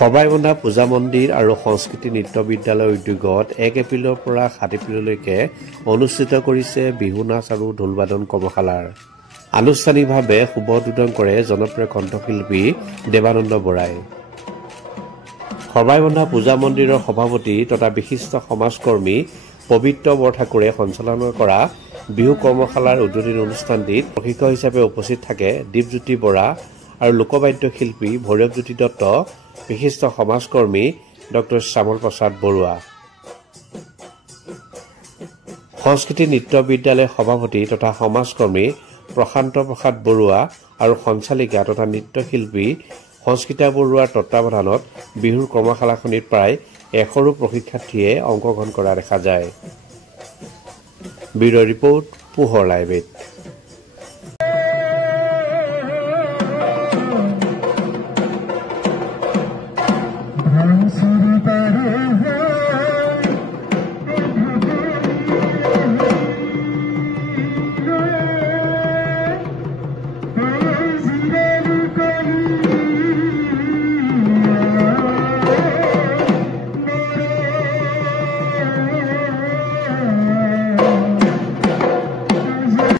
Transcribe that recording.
সবাইবন্ধা পূজা মন্দিৰ আৰু সংস্কৃতি নৃত্য বিদ্যালয় উদ্যোগত 1 এপ্ৰিলৰ পৰা 7 এপ্ৰিললৈকে অনুষ্ঠিত কৰিছে বিহু নাচ আৰু ঢোলবাদন কৰ্মশালাৰ আনুষ্ঠানিকভাৱে শুভ উদ্বোধন কৰে জনপ্ৰিয় কণ্ঠশিল্পী দেৱানন্দ বৰাই। সবাইবন্ধা পূজা মন্দিৰৰ সভাপতি তথা বিশিষ্ট সমাজকৰ্মী পবিত্ৰ বৰঠাকুৰে সঞ্চালনা কৰা বিহু কৰ্মশালাৰ উদ্বোধনী অনুষ্ঠানটিত প্ৰশিক্ষক হিচাপে উপস্থিত থাকে দীপজ্যোতি বৰা আৰু লোকবাদ্য শিল্পী ভৈৰৱজ্যোতি দত্ত, বিশিষ্ট সমাজকৰ্মী ডক্টৰ শ্যামল প্ৰসাদ বৰুৱা। সংস্কৃতি নৃত্য বিদ্যালয়ৰ সভাপতি তথা সমাজকৰ্মী প্ৰশান্ত প্ৰসাদ বৰুৱা আৰু সঞ্চালিকা তথা নৃত্যশিল্পী সংস্কৃতা বৰুৱাৰ তত্বাৱধানত বিহুৰ কৰ্মশালাখনিত প্ৰায় 100ৰো প্ৰশিক্ষাৰ্থীয়ে অংশগ্ৰহণ কৰা দেখা যায়। ব্যুৰ' ৰিপৰ্ট, পোহৰ লাইভ।